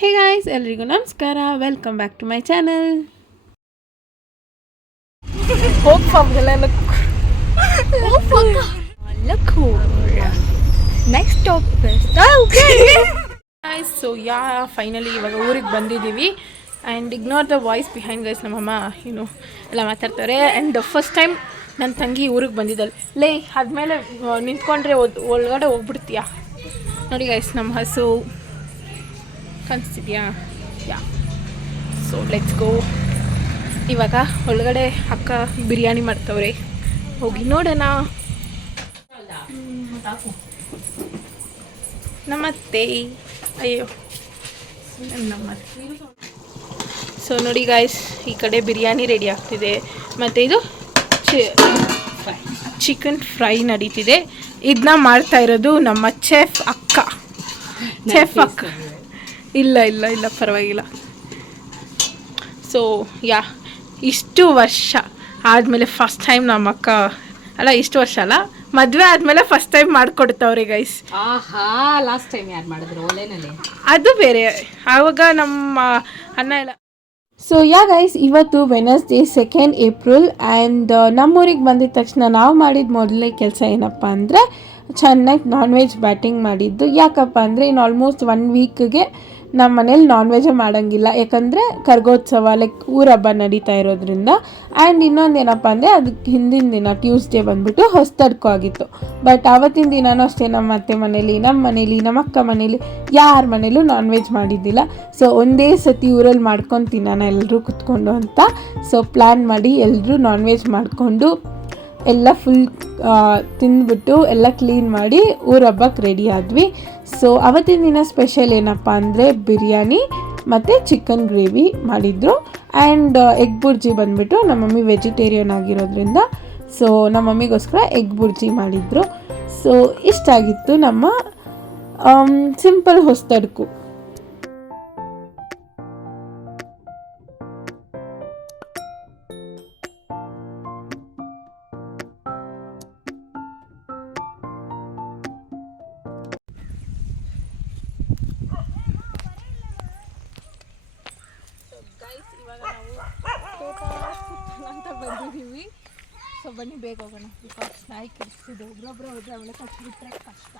ಹೇ guys, ಎಲ್ರಿಗೂ ನಮಸ್ಕಾರ. Welcome back to my channel. So finally ಇವಾಗ ಊರಿಗೆ ಬಂದಿದ್ದೀವಿ. And ignore the voice behind guys. ನಮ್ಮಮ್ಮ ಎಲ್ಲ ಮಾತಾಡ್ತಾರೆ. ಆ್ಯಂಡ್ ಫಸ್ಟ್ ಟೈಮ್ ನನ್ನ ತಂಗಿ ಊರಿಗೆ ಬಂದಿದ್ದಲ್ಲ. ಆದಮೇಲೆ ನಿಂತ್ಕೊಂಡ್ರೆ ಒಳಗಡೆ ಹೋಗ್ಬಿಡ್ತೀಯಾ ನೋಡಿ ಗೈಸ್. ನಮ್ಮ ಹಸು ಕಾಣಿಸ್ತಿದ್ಯಾ? ಯಾ. So let's go. ಇವಾಗ ಒಳಗಡೆ ಅಕ್ಕ ಬಿರಿಯಾನಿ ಮಾಡ್ತವ್ರೆ, ಹೋಗಿ ನೋಡೋಣ. ನಮಸ್ತೆ. ಅಯ್ಯೋ ನಮಸ್ತೆ. ಸೊ ನೋಡಿ ಗಾಯ್ಸ್, ಈ ಕಡೆ ಬಿರಿಯಾನಿ ರೆಡಿ ಆಗ್ತಿದೆ, ಮತ್ತು ಇದು ಚಿಕನ್ ಫ್ರೈ ನಡೀತಿದೆ. ಇದನ್ನ ಮಾಡ್ತಾ ಇರೋದು ನಮ್ಮ ಚೆಫ್ ಅಕ್ಕ. ಇಲ್ಲ ಪರವಾಗಿಲ್ಲ. ಸೊ ಇಷ್ಟು ವರ್ಷ ಆದಮೇಲೆ ಫಸ್ಟ್ ಟೈಮ್ ನಮ್ಮ ಅಕ್ಕ, ಅಲ್ಲ ಇಷ್ಟು ವರ್ಷ ಅಲ್ಲ, ಮದುವೆ ಆದಮೇಲೆ ಫಸ್ಟ್ ಟೈಮ್ ಮಾಡಿಕೊಡ್ತಾವ್ರೆ ಗೈಸ್. ಲಾಸ್ಟ್ ಟೈಮ್ ಯಾರು ಮಾಡಿದ್ರು ಒಲೆನಲ್ಲಿ? ಅದು ಬೇರೆ, ಆವಾಗ ನಮ್ಮ ಅಣ್ಣ ಎಲ್ಲ. ಸೊ ಗೈಸ್, ಇವತ್ತು ವೆನಸ್ಡೇ 2 ಏಪ್ರಿಲ್. ಆ್ಯಂಡ್ ನಮ್ಮೂರಿಗೆ ಬಂದಿದ ತಕ್ಷಣ ನಾವು ಮಾಡಿದ ಮೊದಲನೇ ಕೆಲಸ ಏನಪ್ಪ ಅಂದರೆ ಚೆನ್ನಾಗಿ ನಾನ್ ವೆಜ್ ಬ್ಯಾಟಿಂಗ್ ಮಾಡಿದ್ದು. ಯಾಕಪ್ಪ ಅಂದರೆ ಇನ್ನು ಆಲ್ಮೋಸ್ಟ್ 1 ವೀಕ್ಗೆ ನಮ್ಮ ಮನೇಲಿ ನಾನ್ ವೆಜ್ಜೇ ಮಾಡೋಂಗಿಲ್ಲ, ಯಾಕಂದರೆ ಕರ್ಗೋತ್ಸವ ಲೈಕ್ ಊರ ಹಬ್ಬ ನಡೀತಾ ಇರೋದ್ರಿಂದ. ಆ್ಯಂಡ್ ಇನ್ನೊಂದು ಏನಪ್ಪ ಅಂದರೆ ಅದಕ್ಕೆ ಹಿಂದಿನ ದಿನ ಟ್ಯೂಸ್ಡೇ ಬಂದುಬಿಟ್ಟು ಹೊಸತಡ್ಕೋ ಆಗಿತ್ತು. ಬಟ್ ಆವತ್ತಿನ ದಿನವೂ ಅಷ್ಟೇ ನಮ್ಮ ಅತ್ತೆ ಮನೇಲಿ, ನಮ್ಮ ಮನೇಲಿ, ನಮ್ಮ ಅಕ್ಕ ಮನೇಲಿ ಯಾರ ಮನೇಲೂ ನಾನ್ ವೆಜ್ ಮಾಡಿದ್ದಿಲ್ಲ. ಸೊ ಒಂದೇ ಸತಿ ಊರಲ್ಲಿ ಮಾಡ್ಕೊಂಡು ತಿನ್ನೋಣ ಎಲ್ಲರೂ ಕುತ್ಕೊಂಡು ಅಂತ ಸೊ ಪ್ಲ್ಯಾನ್ ಮಾಡಿ ಎಲ್ಲರೂ ನಾನ್ ವೆಜ್ ಮಾಡಿಕೊಂಡು ಎಲ್ಲ ಫುಲ್ ತಿಂದ್ಬಿಟ್ಟು ಎಲ್ಲ ಕ್ಲೀನ್ ಮಾಡಿ ಊರ ಹಬ್ಬಕ್ಕೆ ರೆಡಿ ಆದ್ವಿ. ಸೊ ಅವತ್ತಿನ ದಿನ ಸ್ಪೆಷಲ್ ಏನಪ್ಪ ಅಂದರೆ ಬಿರಿಯಾನಿ ಮತ್ತು ಚಿಕನ್ ಗ್ರೇವಿ ಮಾಡಿದರು. ಆ್ಯಂಡ್ ಎಗ್ ಬುರ್ಜಿ ಬಂದುಬಿಟ್ಟು ನಮ್ಮ ಮಮ್ಮಿ ವೆಜಿಟೇರಿಯನ್ ಆಗಿರೋದ್ರಿಂದ ಸೊ ನಮ್ಮ ಮಮ್ಮಿಗೋಸ್ಕರ ಎಗ್ ಬುರ್ಜಿ ಮಾಡಿದರು. ಸೊ ಇಷ್ಟಾಗಿತ್ತು ನಮ್ಮ ಸಿಂಪಲ್ ಹೊಸತಡ್ಕು. ಇವಾಗ ನಾವು ತೋಟ ಅಂತ ಬಂದಿದ್ದೀವಿ. ಸೊ ಬನ್ನಿ ಬೇಗ ಹೋಗೋಣ, ಬಿಕಾಸ್ ನಾಯಿ ಕಿರಿಸ್ತಿದೆ. ಒಬ್ರೊಬ್ಬರು ಹೋದ್ರೆ ಅವಳೆ ಕಚ್ಚಿಬಿಟ್ರೆ ಕಷ್ಟ.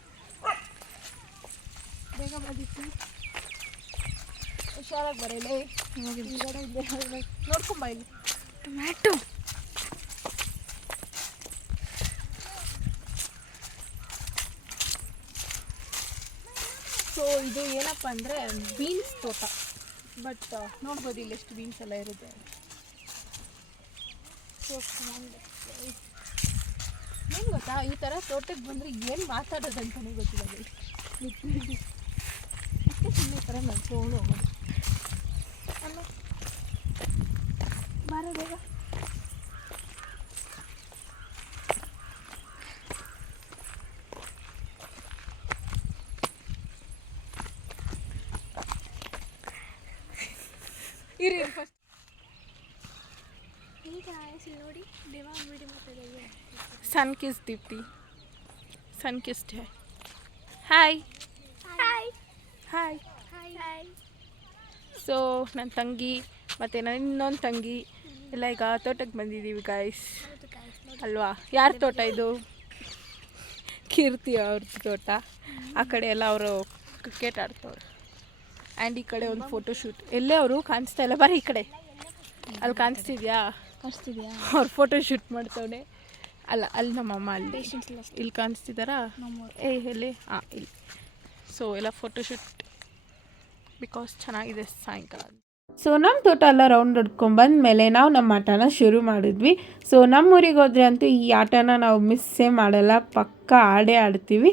ಬೇಗ ಬಂದಿತ್ತು, ಹುಷಾರಾಗಿ ಬರಲಿ. ಹಿಂಗಡೆ ಇದ್ದೆ ನೋಡ್ಕೊಂಬ. ಇಲ್ಲಿ ಟೊಮ್ಯಾಟೊ. ಸೊ ಇದು ಏನಪ್ಪ ಅಂದರೆ ಬೀನ್ಸ್ ತೋಟ. ಬಟ್ ನೋಡ್ಬೋದು ಇಲ್ಲಿ ಎಷ್ಟು ಬೀನ್ಸ್ ಎಲ್ಲ ಇರುತ್ತೆ. ಏನು ಗೊತ್ತಾ, ಈ ಥರ ತೋಟಕ್ಕೆ ಬಂದರೆ ಏನು ಮಾತಾಡೋದಂತಲೇ ಗೊತ್ತಿಲ್ಲ. ಅಷ್ಟೇ ಸುಮ್ಮನೆ ಥರ ನಡ್ಕೊಂಡು ಹೋಗೋದು. ಅಲ್ಲ ಬಾರ ಬೇಗ. ಇರಿ ಫಸ್ಟ್ ನೋಡಿ. Sun kiss Deepti, sun kissed hi. Hi hi hi hi. So ನನ್ನ ತಂಗಿ ಮತ್ತು ನನ್ನ ಇನ್ನೊಂದು ತಂಗಿ ಎಲ್ಲ ಈಗ ತೋಟಕ್ಕೆ ಬಂದಿದ್ದೀವಿ ಗಾಯ್ಸ್. ಅಲ್ವಾ? ಯಾರ ತೋಟ ಇದು? ಕೀರ್ತಿ ಅವ್ರದ್ದು ತೋಟ. ಆ ಕಡೆ ಎಲ್ಲ ಅವರು ಕ್ರಿಕೆಟ್ ಆಡ್ತವ್ರು. ಆ್ಯಂಡ್ ಈ ಕಡೆ ಒಂದು ಫೋಟೋಶೂಟ್. ಎಲ್ಲೇ ಅವರು ಕಾಣಿಸ್ತಾ ಇಲ್ಲ, ಬರೀ ಈ ಕಡೆ. ಅಲ್ಲಿ ಕಾಣಿಸ್ತಿದ್ಯಾ? ಅವ್ರು ಫೋಟೋಶೂಟ್ ಮಾಡ್ತವ್ರೆ. ಅಲ್ಲ ಅಲ್ಲಿ ನಮ್ಮಮ್ಮ, ಅಲ್ಲಿ ಇಲ್ಲಿ ಕಾಣಿಸ್ತಿದ್ದಾರಾ? ಎಲ್ಲಿ? ಇಲ್ಲಿ. ಸೊ ಎಲ್ಲ ಫೋಟೋಶೂಟ್ ಬಿಕಾಸ್ ಚೆನ್ನಾಗಿದೆ ಸಾಯಂಕಾಲ. ಸೊ ನಮ್ಮ ತೋಟ ಎಲ್ಲ ರೌಂಡ್ ಹೊಡ್ಕೊಂಡ್ಬಂದ್ಮೇಲೆ ನಾವು ನಮ್ಮ ಆಟನ ಶುರು ಮಾಡಿದ್ವಿ. ಸೊ ನಮ್ಮ ಊರಿಗೆ ಹೋದರೆ ಅಂತೂ ಈ ಆಟನ ನಾವು ಮಿಸ್ಸೇ ಮಾಡಲ್ಲ, ಪಕ್ಕ ಆಡೇ ಆಡ್ತೀವಿ.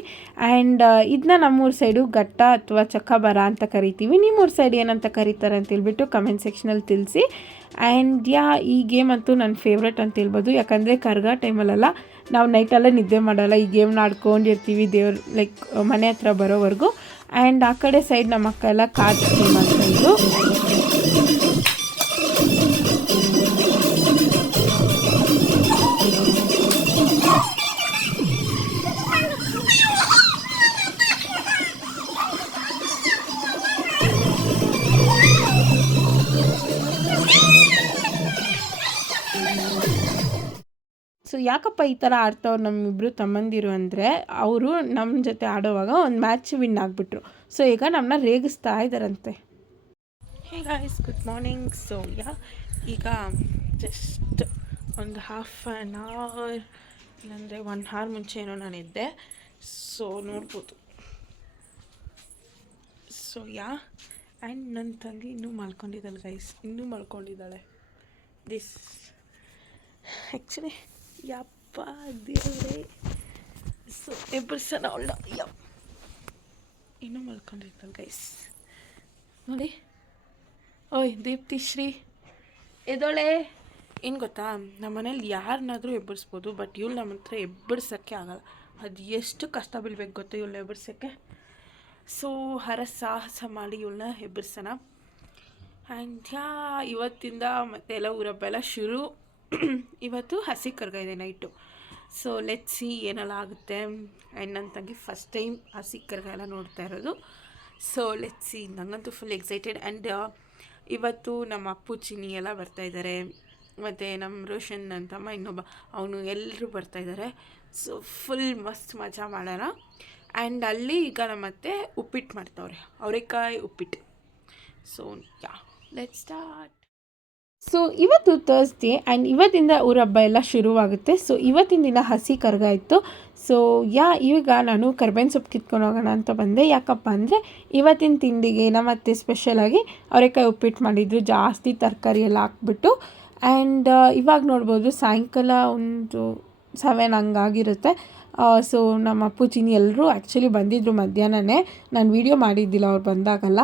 ಆ್ಯಂಡ್ ಇದನ್ನ ನಮ್ಮೂರ ಸೈಡು ಗಟ್ಟ ಅಥವಾ ಚಕ್ಕಬರ ಅಂತ ಕರಿತೀವಿ. ನಿಮ್ಮೂರ ಸೈಡ್ ಏನಂತ ಕರೀತಾರೆ ಅಂತೇಳ್ಬಿಟ್ಟು ಕಮೆಂಟ್ ಸೆಕ್ಷನಲ್ಲಿ ತಿಳಿಸಿ. ಆ್ಯಂಡ್ ಈ ಗೇಮ್ ಅಂತೂ ನನ್ನ ಫೇವ್ರೆಟ್ ಅಂತ ಹೇಳ್ಬೋದು. ಯಾಕಂದರೆ ಕರ್ಗ ಟೈಮಲ್ಲೆಲ್ಲ ನಾವು ನೈಟಲ್ಲೇ ನಿದ್ದೆ ಮಾಡಲ್ಲ, ಈ ಗೇಮ್ನ ಆಡ್ಕೊಂಡಿರ್ತೀವಿ ದೇವ್ರ ಲೈಕ್ ಮನೆ ಹತ್ರ ಬರೋವರೆಗೂ. ಆ್ಯಂಡ್ ಆ ಕಡೆ ಸೈಡ್ ನಮ್ಮ ಅಕ್ಕ ಎಲ್ಲ ಕಾರ್ಡ್ಸ್ ಗೇಮ್ ಆಡ್ತಾಯಿದ್ರು. ಸೊ ಯಾಕಪ್ಪ ಈ ಥರ ಆಡ್ತವ್ರು ನಮ್ಮಿಬ್ಬರು ತಮ್ಮಂದಿರು ಅಂದರೆ, ಅವರು ನಮ್ಮ ಜೊತೆ ಆಡೋವಾಗ ಒಂದು ಮ್ಯಾಚ್ ವಿನ್ ಆಗಿಬಿಟ್ರು. ಸೊ ಈಗ ನಮ್ಮನ್ನ ರೇಗಿಸ್ತಾ ಇದ್ದಾರಂತೆ. Hey guys, good morning. So ಈಗ ಜಸ್ಟ್ ಒಂದು ಹಾಫ್ ಆ್ಯನ್ ಅವರ್ ಇಲ್ಲಾಂದರೆ 1 hour ಮುಂಚೆ ಏನೋ ನಾನಿದ್ದೆ. ಸೊ ನೋಡ್ಬೋದು. ಸೊ ಆ್ಯಂಡ್ ನನ್ನ ತಂಗಿ ಇನ್ನೂ ಮಲ್ಕೊಂಡಿದ್ದಾಳೆ ಗೈಸ್, ಇನ್ನೂ ಮಲ್ಕೊಂಡಿದ್ದಾಳೆ. ದಿಸ್ ಆ್ಯಕ್ಚುಲಿ ಯಪ್ಪ ದೇವರೇ. ಸೊ ಎಬ್ಬರ್ಸನ ಅವಳ ಇನ್ನೂ ಮಲ್ಕೊಂಡಿದ್ದಾಳೆ ಗೈಸ್. ನೋಡಿ, ಓಯ್ ದೀಪ್ತಿ ಶ್ರೀ ಎದೋಳೆ. ಏನು ಗೊತ್ತಾ, ನಮ್ಮ ಮನೇಲಿ ಯಾರನ್ನಾದರೂ ಎಬ್ಬರಿಸ್ಬೋದು, ಬಟ್ ಇವಳು ನಮ್ಮ ಹತ್ರ ಎಬ್ಬರ್ಸೋಕ್ಕೆ ಆಗಲ್ಲ. ಅದು ಎಷ್ಟು ಕಷ್ಟ ಬೀಳ್ಬೇಕು ಗೊತ್ತಾ ಇವಳನ್ನ ಎಬ್ಬರ್ಸೋಕ್ಕೆ. ಸೊ ಸಾಹಸ ಮಾಡಿ ಇವಳನ್ನ ಎಬ್ಬರ್ಸೋಣ. ಆ್ಯಂಡ್ ಇವತ್ತಿಂದ ಮತ್ತೆ ಎಲ್ಲ ಊರಬ್ಬ ಎಲ್ಲ ಶುರು. ಇವತ್ತು ಹಸಿ ಕರ್ಗ ಇದೆ ನೈಟು. ಸೊ ಲೆಟ್ಸ್ ಸಿ ಏನೆಲ್ಲ ಆಗುತ್ತೆ. ಆ್ಯಂಡ್ ನನ್ನ ತಂಗಿ ಫಸ್ಟ್ ಟೈಮ್ ಹಸಿ ಕರ್ಗ ಎಲ್ಲ ನೋಡ್ತಾ ಇರೋದು. So let's see. ನನಗಂತೂ ಫುಲ್ ಎಕ್ಸೈಟೆಡ್. ಆ್ಯಂಡ್ ಇವತ್ತು ನಮ್ಮ ಅಪ್ಪು ಚಿನ್ನಿ ಎಲ್ಲ ಬರ್ತಾಯಿದ್ದಾರೆ, ಮತ್ತು ನಮ್ಮ ರೋಷನ್ ಅಂತಮ್ಮ ಇನ್ನೊಬ್ಬ ಅವನು ಎಲ್ಲರೂ ಬರ್ತಾಯಿದ್ದಾರೆ. ಸೊ ಫುಲ್ ಮಸ್ತ್ ಮಜಾ ಮಾಡೋಣ. ಆ್ಯಂಡ್ ಅಲ್ಲಿ ಈಗ ನಮ್ಮತ್ತೆ ಉಪ್ಪಿಟ್ಟು ಮಾಡ್ತಾವ್ರೆ, ಅವರೆಕಾಯಿ ಉಪ್ಪಿಟ್ಟು. So let's start. ಸೊ ಇವತ್ತು ಥರ್ಸ್ಡೇ ಆ್ಯಂಡ್ ಇವತ್ತಿಂದ ಊರಬ್ಬ ಎಲ್ಲ ಶುರುವಾಗುತ್ತೆ. ಸೊ ಇವತ್ತಿನ ದಿನ ಹಸಿ ಕರ್ಗ ಇತ್ತು. ಸೊ ಈಗ ನಾನು ಕರ್ಬೇವಿನ ಸೊಪ್ಪು ಕಿತ್ಕೊಂಡು ಹೋಗೋಣ ಅಂತ ಬಂದೆ. ಯಾಕಪ್ಪ ಅಂದರೆ ಇವತ್ತಿನ ತಿಂಡಿಗೆ ನಮ್ಮತ್ತೆ ಸ್ಪೆಷಲಾಗಿ ಅವರೆಕಾಯಿ ಉಪ್ಪಿಟ್ಟು ಮಾಡಿದ್ರು, ಜಾಸ್ತಿ ತರಕಾರಿ ಎಲ್ಲ ಹಾಕ್ಬಿಟ್ಟು. ಆ್ಯಂಡ್ ಇವಾಗ ನೋಡ್ಬೋದು ಸಾಯಂಕಾಲ ಒಂದು 7 ಹಂಗಾಗಿರುತ್ತೆ. ಸೊ ನಮ್ಮ ಅಪ್ಪು ಚಿನ್ನಿ ಎಲ್ಲರೂ ಆ್ಯಕ್ಚುಲಿ ಬಂದಿದ್ದರು ಮಧ್ಯಾಹ್ನನೇ. ನಾನು ವೀಡಿಯೋ ಮಾಡಿದ್ದಿಲ್ಲ ಅವ್ರು ಬಂದಾಗಲ್ಲ.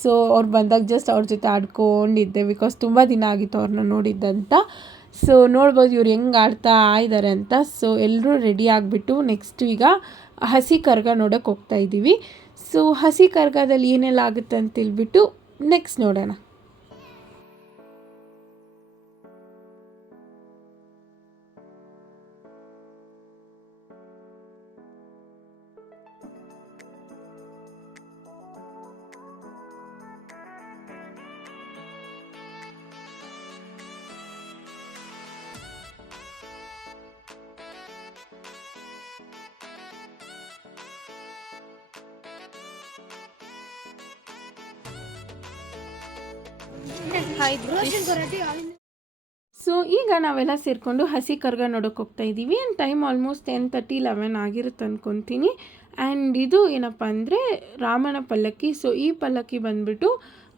ಸೊ ಅವ್ರು ಬಂದಾಗ ಜಸ್ಟ್ ಅವ್ರ ಜೊತೆ ಆಡ್ಕೊಂಡಿದ್ದೆ, ಬಿಕಾಸ್ ತುಂಬ ದಿನ ಆಗಿತ್ತು ಅವ್ರನ್ನ ನೋಡಿದ್ದಂತ. ಸೊ ನೋಡ್ಬೋದು ಇವ್ರು ಹೆಂಗೆ ಆಡ್ತಾ ಇದ್ದಾರೆ ಅಂತ. ಸೊ ಎಲ್ಲರೂ ರೆಡಿ ಆಗಿಬಿಟ್ಟು ನೆಕ್ಸ್ಟ್ ಈಗ ಹಸಿ ಕರ್ಗ ನೋಡೋಕೆ ಹೋಗ್ತಾಯಿದ್ದೀವಿ. ಸೊ ಹಸಿ ಕರ್ಗದಲ್ಲಿ ಏನೆಲ್ಲ ಆಗುತ್ತೆ ಅಂತೇಳ್ಬಿಟ್ಟು ನೆಕ್ಸ್ಟ್ ನೋಡೋಣ. ಸೊ ಈಗ ನಾವೆಲ್ಲ ಸೇರಿಕೊಂಡು ಹಸಿ ಕರ್ಗ ನೋಡೋಕೆ ಹೋಗ್ತಾ ಇದ್ದೀವಿ. ಆ್ಯಂಡ್ ಟೈಮ್ ಆಲ್ಮೋಸ್ಟ್ 10:30, 11 ಆಗಿರುತ್ತೆ ಅಂದ್ಕೊತೀನಿ. ಆ್ಯಂಡ್ ಇದು ಏನಪ್ಪ ಅಂದರೆ ರಾಮನ ಪಲ್ಲಕ್ಕಿ. ಸೊ ಈ ಪಲ್ಲಕ್ಕಿ ಬಂದುಬಿಟ್ಟು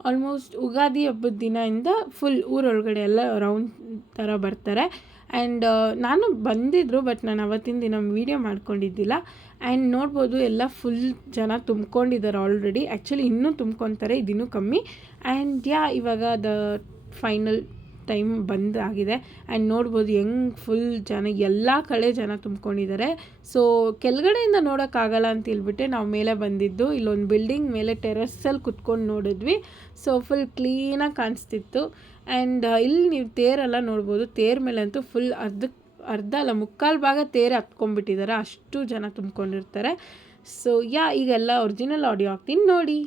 ಆಲ್ಮೋಸ್ಟ್ ಯುಗಾದಿ ಹಬ್ಬದ ದಿನದಿಂದ ಫುಲ್ ಊರೊಳಗಡೆ ಎಲ್ಲ ರೌಂಡ್ ಥರ ಬರ್ತಾರೆ. ಆ್ಯಂಡ್ ನಾನು ಬಂದಿದ್ದರು, ಬಟ್ ನಾನು ಅವತ್ತಿನ ದಿನ ವೀಡಿಯೋ ಮಾಡ್ಕೊಂಡಿದ್ದಿಲ್ಲ. ಆ್ಯಂಡ್ ನೋಡ್ಬೋದು ಎಲ್ಲ ಫುಲ್ ಜನ ತುಂಬ್ಕೊಂಡಿದ್ದಾರೆ ಆಲ್ರೆಡಿ. ಆ್ಯಕ್ಚುಲಿ ಇನ್ನೂ ತುಂಬ್ಕೊತಾರೆ, ಇದಿನ್ನೂ ಕಮ್ಮಿ. ಆ್ಯಂಡ್ ಇವಾಗ ದ ಫೈನಲ್ ಟೈಮ್ ಬಂದಾಗಿದೆ. ಆ್ಯಂಡ್ ನೋಡ್ಬೋದು ಹೆಂಗೆ ಫುಲ್ ಜನ ಎಲ್ಲ ಕಡೆ ಜನ ತುಂಬ್ಕೊಂಡಿದ್ದಾರೆ. ಸೊ ಕೆಳಗಡೆಯಿಂದ ನೋಡೋಕ್ಕಾಗಲ್ಲ ಅಂತ ಹೇಳ್ಬಿಟ್ಟೆ ನಾವು ಮೇಲೆ ಬಂದಿದ್ದು. ಇಲ್ಲೊಂದು ಬಿಲ್ಡಿಂಗ್ ಮೇಲೆ ಟೆರೆಸ್ಸಲ್ಲಿ ಕುತ್ಕೊಂಡು ನೋಡಿದ್ವಿ. ಸೊ ಫುಲ್ ಕ್ಲೀನಾಗಿ ಕಾಣಿಸ್ತಿತ್ತು. ಆ್ಯಂಡ್ ಇಲ್ಲಿ ನೀವು ತೇರೆಲ್ಲ ನೋಡ್ಬೋದು. ತೇರ್ ಮೇಲೆ ಅಂತೂ ಫುಲ್ ಅರ್ಧ ಅಲ್ಲ 3/4 ಭಾಗ ತೇರೆ ಹತ್ಕೊಂಡ್ಬಿಟ್ಟಿದ್ದಾರೆ, ಅಷ್ಟು ಜನ ತುಂಬ್ಕೊಂಡಿರ್ತಾರೆ. ಸೊ ಈಗೆಲ್ಲ ಒರಿಜಿನಲ್ ಆಡಿಯೋ ಹಾಕ್ತೀನಿ ನೋಡಿ.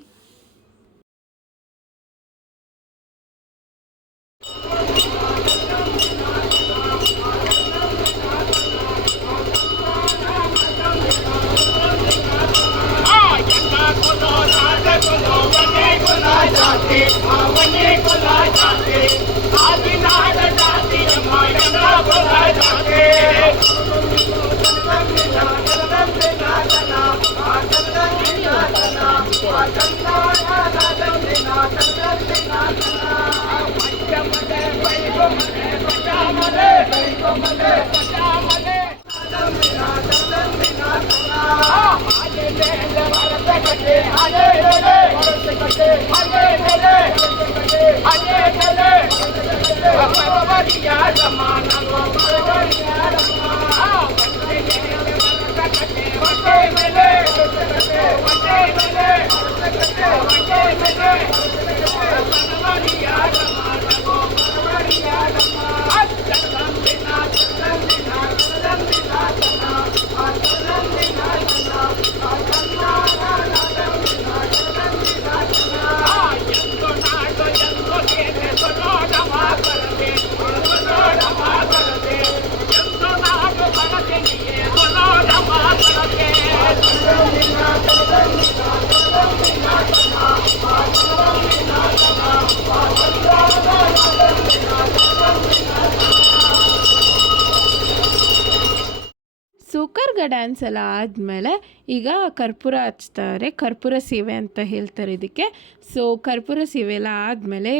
ಡ್ಯಾನ್ಸ್ ಎಲ್ಲ ಆದಮೇಲೆ ಈಗ ಕರ್ಪೂರ ಹಚ್ತಾರೆ, ಕರ್ಪೂರ ಸೇವೆ ಅಂತ ಹೇಳ್ತಾರೆ ಇದಕ್ಕೆ. ಸೊ ಕರ್ಪೂರ ಸೇವೆ ಎಲ್ಲ ಆದಮೇಲೆ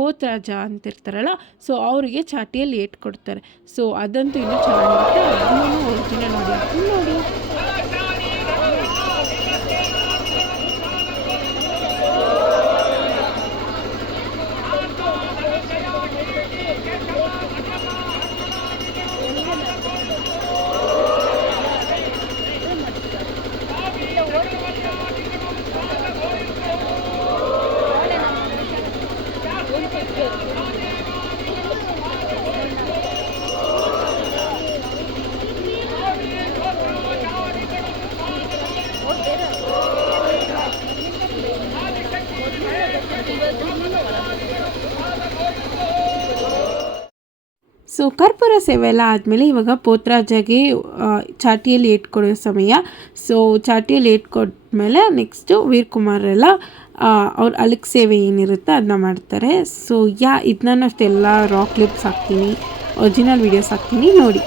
ಪೋತರಾಜ ಅಂತಿರ್ತಾರಲ್ಲ, ಸೊ ಅವರಿಗೆ ಚಾಟಿಯಲ್ಲಿ ಏಟ್ ಕೊಡ್ತಾರೆ. ಸೊ ಅದಂತೂ ಇನ್ನೂ ಚೆನ್ನಾಗಿರುತ್ತೆ, ಅದನ್ನೂ ಒರಿಜಿನಲ್ ನೋಡಿ. ಸೊ ಕರ್ಪೂರ ಸೇವೆ ಎಲ್ಲ ಆದಮೇಲೆ ಇವಾಗ ಪೋತರಾಜಗೆ ಚಾಟಿಯಲ್ಲಿ ಏಟ್ ಕೊಡೋ ಸಮಯ. ಸೊ ಚಾಟಿಯಲ್ಲಿ ಏಟ್ ಕೊಟ್ಮೇಲೆ ನೆಕ್ಸ್ಟು ವೀರಕುಮಾರೆಲ್ಲ ಅವ್ರ ಅಲಕ್ ಸೇವೆ ಏನಿರುತ್ತೆ ಅದನ್ನ ಮಾಡ್ತಾರೆ. ಸೊ ಇದನ್ನ ಅಷ್ಟೆಲ್ಲ ರಾ ಕ್ಲಿಪ್ಸ್ ಹಾಕ್ತೀನಿ, ಒರಿಜಿನಲ್ ವೀಡಿಯೋಸ್ ಹಾಕ್ತೀನಿ ನೋಡಿ.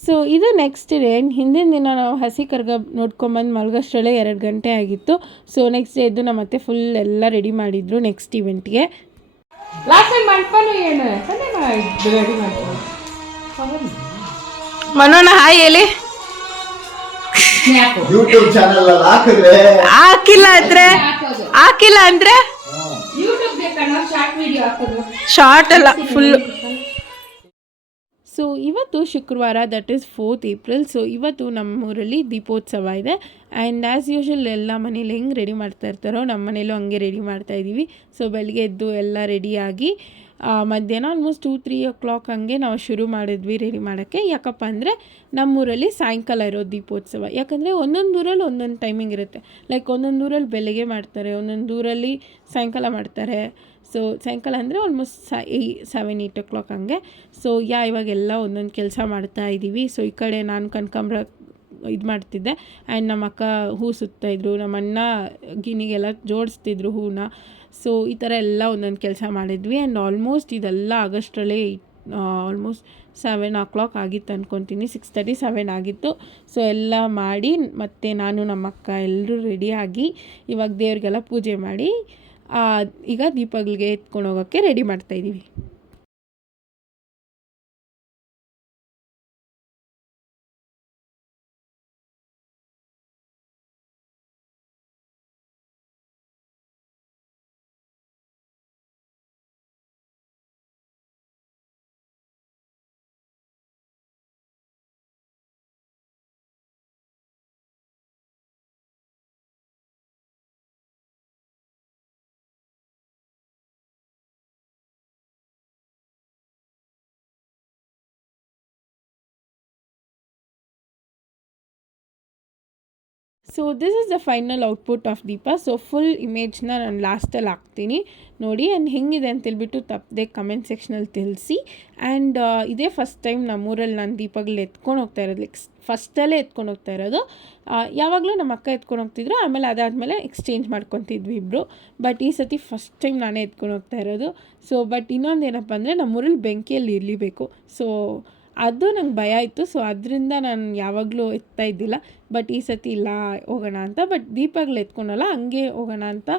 ಸೊ ಇದು ನೆಕ್ಸ್ಟ್ ಡೇ. ಹಿಂದಿನ ದಿನ ನಾವು ಹಸಿ ಕರ್ಗ ನೋಡ್ಕೊಂಬಂದು ಮಲ್ಗೋಷ್ಟರಲ್ಲೇ 2 ಗಂಟೆ ಆಗಿತ್ತು. ಸೊ ನೆಕ್ಸ್ಟ್ ಡೇ ಎದ್ದು ನಮ್ಮ ಅತ್ತೆ ಫುಲ್ ಎಲ್ಲ ರೆಡಿ ಮಾಡಿದ್ರು ನೆಕ್ಸ್ಟ್ ಇವೆಂಟ್ಗೆ. ಮನೋನ ಹಾಯ್ ಹೇಳಿ. ಯೂಟ್ಯೂಬ್ ಚಾನಲ್ ಅಲ್ಲಿ ಹಾಕಿದ್ರೆ ಹಾಕಿಲ್ಲ ಅಂದ್ರೆ ಶಾರ್ಟ್ ಅಲ್ಲ ಫುಲ್. ಸೊ ಇವತ್ತು ಶುಕ್ರವಾರ, that is 4th April. So ಇವತ್ತು ನಮ್ಮೂರಲ್ಲಿ ದೀಪೋತ್ಸವ ಇದೆ. ಆ್ಯಂಡ್ ಆ್ಯಸ್ ಯೂಶ್ವಲ್ ಎಲ್ಲ ಮನೇಲಿ ಹೆಂಗೆ ರೆಡಿ ಮಾಡ್ತಾ ಇರ್ತಾರೋ ನಮ್ಮ ಮನೇಲೂ ಹಂಗೆ ರೆಡಿ ಮಾಡ್ತಾಯಿದ್ದೀವಿ. ಸೊ ಬೆಳಗ್ಗೆ ಎದ್ದು ಎಲ್ಲ ರೆಡಿಯಾಗಿ ಮಧ್ಯಾಹ್ನ ಆಲ್ಮೋಸ್ಟ್ 2-3 o'clock ಹಂಗೆ ನಾವು ಶುರು ಮಾಡಿದ್ವಿ ರೆಡಿ ಮಾಡೋಕ್ಕೆ. ಯಾಕಪ್ಪ ಅಂದರೆ ನಮ್ಮೂರಲ್ಲಿ ಸಾಯಂಕಾಲ ಇರೋ ದೀಪೋತ್ಸವ. ಯಾಕಂದರೆ ಒಂದೊಂದು ಊರಲ್ಲಿ ಒಂದೊಂದು ಟೈಮಿಂಗ್ ಇರುತ್ತೆ. ಲೈಕ್ ಒಂದೊಂದು ಊರಲ್ಲಿ ಬೆಳಗ್ಗೆ ಮಾಡ್ತಾರೆ, ಒಂದೊಂದು ಊರಲ್ಲಿ ಸಾಯಂಕಾಲ ಮಾಡ್ತಾರೆ. ಸೊ ಸಾಯಂಕಾಲ ಅಂದರೆ ಆಲ್ಮೋಸ್ಟ್ 7-8 o'clock ಹಂಗೆ. ಸೊ ಇವಾಗೆಲ್ಲ ಒಂದೊಂದು ಕೆಲಸ ಮಾಡ್ತಾಯಿದ್ದೀವಿ. ಸೊ ಈ ಕಡೆ ನಾನು ಕನಕಾಂಬ್ರ ಇದು ಮಾಡ್ತಿದ್ದೆ. ಆ್ಯಂಡ್ ನಮ್ಮ ಅಕ್ಕ ಹೂ ಸುತ್ತಾಯಿದ್ರು, ನಮ್ಮ ಅಣ್ಣ ಗಿನಿಗೆಲ್ಲ ಜೋಡಿಸ್ತಿದ್ರು ಹೂನ. ಸೊ ಈ ಥರ ಎಲ್ಲ ಒಂದೊಂದು ಕೆಲಸ ಮಾಡಿದ್ವಿ. ಆ್ಯಂಡ್ ಆಲ್ಮೋಸ್ಟ್ ಇದೆಲ್ಲ ಆಗಸ್ಟ್ರಲ್ಲೇ ಆಲ್ಮೋಸ್ಟ್ 7 ಆಗಿತ್ತು ಅಂದ್ಕೊತೀನಿ, 6:30 7 ಆಗಿತ್ತು. ಸೊ ಎಲ್ಲ ಮಾಡಿ ಮತ್ತು ನಾನು ನಮ್ಮ ಅಕ್ಕ ಎಲ್ಲರೂ ರೆಡಿಯಾಗಿ ಇವಾಗ ದೇವ್ರಿಗೆಲ್ಲ ಪೂಜೆ ಮಾಡಿ ಈಗ ದೀಪಗಳಿಗೆ ಎತ್ಕೊಂಡು ಹೋಗೋಕ್ಕೆ ರೆಡಿ ಮಾಡ್ತಾಯಿದ್ದೀವಿ. So this is the final output of Deepa. So full ಇಮೇಜ್ನ ನಾನು ಲಾಸ್ಟಲ್ಲಿ ಹಾಕ್ತೀನಿ ನೋಡಿ. ಆ್ಯಂಡ್ ಹೆಂಗಿದೆ ಅಂತೇಳ್ಬಿಟ್ಟು ತಪ್ಪದೆ ಕಮೆಂಟ್ ಸೆಕ್ಷನಲ್ಲಿ ತಿಳಿಸಿ. ಆ್ಯಂಡ್ ಇದೇ ಫಸ್ಟ್ ಟೈಮ್ ನಮ್ಮೂರಲ್ಲಿ ನಾನು ದೀಪಗಳು ಎತ್ಕೊಂಡು ಹೋಗ್ತಾ ಇರೋದು, ಲೈಕ್ ಫಸ್ಟಲ್ಲೇ ಎತ್ಕೊಂಡು ಹೋಗ್ತಾ ಇರೋದು. ಯಾವಾಗಲೂ ನಮ್ಮ ಅಕ್ಕ ಎತ್ಕೊಂಡು ಹೋಗ್ತಿದ್ರು, ಆಮೇಲೆ ಅದಾದಮೇಲೆ ಎಕ್ಸ್ಚೇಂಜ್ ಮಾಡ್ಕೊತಿದ್ವಿ ಇಬ್ಬರು. ಬಟ್ ಈ ಸತಿ ಫಸ್ಟ್ ಟೈಮ್ ನಾನೇ ಎತ್ಕೊಂಡು ಹೋಗ್ತಾ ಇರೋದು. ಸೊ ಬಟ್ ಇನ್ನೊಂದು ಏನಪ್ಪ ಅಂದರೆ ನಮ್ಮೂರಲ್ಲಿ ಬೆಂಕಿಯಲ್ಲಿ ಇರಲೇಬೇಕು. ಸೊ ಅದು ನಂಗೆ ಭಯ ಇತ್ತು. ಸೊ ಅದರಿಂದ ನಾನು ಯಾವಾಗಲೂ ಎತ್ತಾ ಇದ್ದಿಲ್ಲ. ಬಟ್ ಈ ಸತಿ ಇಲ್ಲ ಹೋಗೋಣ ಅಂತ, ಬಟ್ ದೀಪಗಳು ಎತ್ಕೊಳಲ್ಲ, ಹಂಗೆ ಹೋಗೋಣ ಅಂತ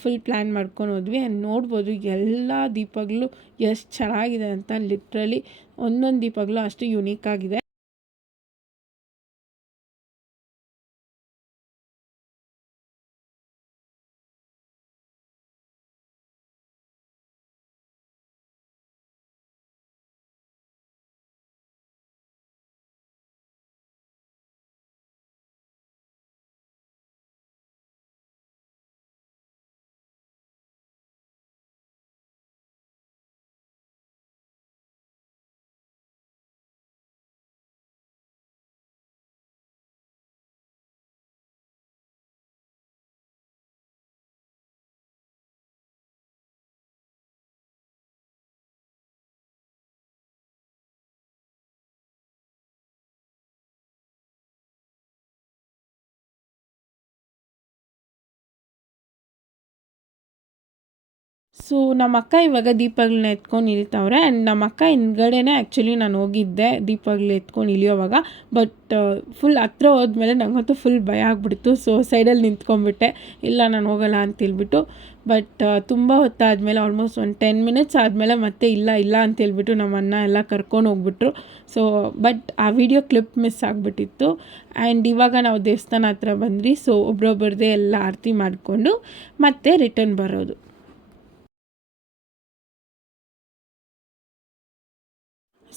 ಫುಲ್ ಪ್ಲ್ಯಾನ್ ಮಾಡ್ಕೊಂಡು ಹೋದ್ವಿ. ಆ್ಯಂಡ್ ನೋಡ್ಬೋದು ಎಲ್ಲ ದೀಪಗಳು ಎಷ್ಟು ಚೆನ್ನಾಗಿದೆ ಅಂತ. ಲಿಟ್ರಲಿ ಒಂದೊಂದು ದೀಪಗಳು ಅಷ್ಟು ಯುನೀಕ್ ಆಗಿದೆ. ಸೊ ನಮ್ಮ ಅಕ್ಕ ಇವಾಗ ದೀಪಗಳನ್ನ ಎತ್ಕೊಂಡು ಇಳಿತಾವ್ರೆ. ಆ್ಯಂಡ್ ನಮ್ಮ ಅಕ್ಕ ಹಿಂದ್ಗಡೆನೇ ಆ್ಯಕ್ಚುಲಿ ನಾನು ಹೋಗಿದ್ದೆ ದೀಪಗಳು ಎತ್ಕೊಂಡು ಇಳಿಯೋವಾಗ. ಬಟ್ ಫುಲ್ ಹತ್ರ ಹೋದ್ಮೇಲೆ ನನಗಂತೂ ಫುಲ್ ಭಯ ಆಗಿಬಿಡ್ತು. ಸೊ ಸೈಡಲ್ಲಿ ನಿಂತ್ಕೊಂಡ್ಬಿಟ್ಟೆ, ಇಲ್ಲ ನಾನು ಹೋಗಲ್ಲ ಅಂತೇಳ್ಬಿಟ್ಟು. ಬಟ್ ತುಂಬ ಹೊತ್ತಾದಮೇಲೆ ಆಲ್ಮೋಸ್ಟ್ ಒಂದು 10 ಮಿನಿಟ್ಸ್ ಆದಮೇಲೆ ಮತ್ತೆ ಇಲ್ಲ ಅಂತೇಳ್ಬಿಟ್ಟು ನಮ್ಮ ಅಣ್ಣ ಎಲ್ಲ ಕರ್ಕೊಂಡು ಹೋಗ್ಬಿಟ್ರು. ಸೊ ಬಟ್ ಆ ವಿಡಿಯೋ ಕ್ಲಿಪ್ ಮಿಸ್ ಆಗಿಬಿಟ್ಟಿತ್ತು. ಆ್ಯಂಡ್ ಇವಾಗ ನಾವು ದೇವಸ್ಥಾನ ಹತ್ರ ಬಂದ್ವಿ. ಸೊ ಒಬ್ರೊಬ್ಬರದೇ ಎಲ್ಲ ಆರತಿ ಮಾಡಿಕೊಂಡು ಮತ್ತೆ ರಿಟರ್ನ್ ಬರೋದು.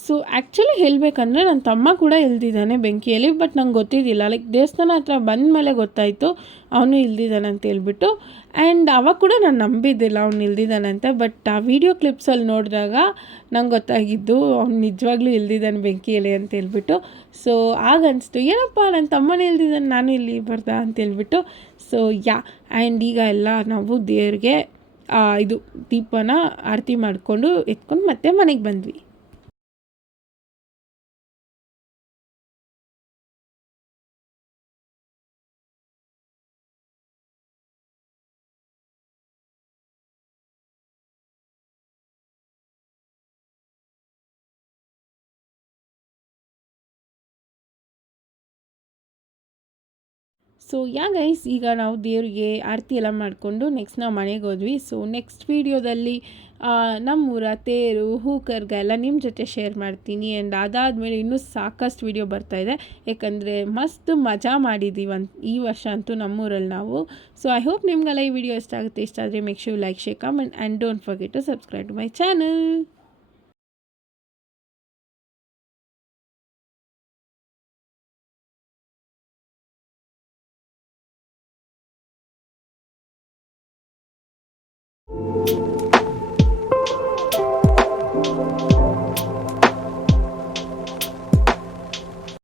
ಸೊ ಆ್ಯಕ್ಚುಲಿ ಹೇಳಬೇಕಂದ್ರೆ ನನ್ನ ತಮ್ಮ ಕೂಡ ಇಲ್ದಿದ್ದಾನೆ ಬೆಂಕಿಯಲ್ಲಿ. ಬಟ್ ನಂಗೆ ಗೊತ್ತಿದ್ದಿಲ್ಲ, ಲೈಕ್ ದೇವಸ್ಥಾನ ಹತ್ರ ಬಂದ ಮೇಲೆ ಗೊತ್ತಾಯಿತು ಅವನು ಇಲ್ದಿದ್ದಾನೆ ಅಂತ ಹೇಳ್ಬಿಟ್ಟು. ಆ್ಯಂಡ್ ಅವಾಗ ಕೂಡ ನಾನು ನಂಬಿದ್ದಿಲ್ಲ ಅವ್ನು ಇಲ್ದಿದ್ದಾನೆ ಅಂತ. ಬಟ್ ಆ ವಿಡಿಯೋ ಕ್ಲಿಪ್ಸಲ್ಲಿ ನೋಡಿದಾಗ ನಂಗೆ ಗೊತ್ತಾಗಿದ್ದು ಅವ್ನು ನಿಜವಾಗ್ಲೂ ಇಲ್ದಿದ್ದಾನೆ ಬೆಂಕಿಯಲ್ಲಿ ಅಂತ ಹೇಳ್ಬಿಟ್ಟು. ಸೊ ಆಗ ಅನಿಸ್ತು, ಏನಪ್ಪ ನನ್ನ ತಮ್ಮನೇ ಇಲ್ದಿದ್ದಾನೆ, ನಾನು ಇಲ್ಲಿ ಬರ್ದ ಅಂತೇಳ್ಬಿಟ್ಟು. ಸೊ ಆ್ಯಂಡ್ ಈಗ ಎಲ್ಲ ನಾವು ದೇವ್ರಿಗೆ ಇದು ದೀಪನ ಆರತಿ ಮಾಡಿಕೊಂಡು ಎತ್ಕೊಂಡು ಮತ್ತೆ ಮನೆಗೆ ಬಂದ್ವಿ. ಸೊ ಗೈಸ್, ಈಗ ನಾವು ದೇವರಿಗೆ ಆರತಿ ಎಲ್ಲ ಮಾಡಿಕೊಂಡು ನೆಕ್ಸ್ಟ್ ನಾವು ಮನೆಗೆ ಹೋದ್ವಿ. ಸೊ ನೆಕ್ಸ್ಟ್ ವೀಡಿಯೋದಲ್ಲಿ ನಮ್ಮೂರ ತೇರು, ಹೂ ಕರ್ಗ ಎಲ್ಲ ನಿಮ್ಮ ಜೊತೆ ಶೇರ್ ಮಾಡ್ತೀನಿ. ಆ್ಯಂಡ್ ಅದಾದಮೇಲೆ ಇನ್ನೂ ಸಾಕಷ್ಟು ವೀಡಿಯೋ ಬರ್ತಾಯಿದೆ, ಯಾಕಂದರೆ ಮಸ್ತ್ ಮಜಾ ಮಾಡಿದ್ದೀವಿ ಈ ವರ್ಷ ಅಂತೂ ನಮ್ಮೂರಲ್ಲಿ ನಾವು. ಸೊ ಐ ಹೋಪ್ ನಿಮಗೆಲ್ಲ ಈ ವಿಡಿಯೋ ಇಷ್ಟ ಆಗುತ್ತೆ. ಇಷ್ಟ ಆದರೆ make sure like, share, comment and don't forget to subscribe to my channel.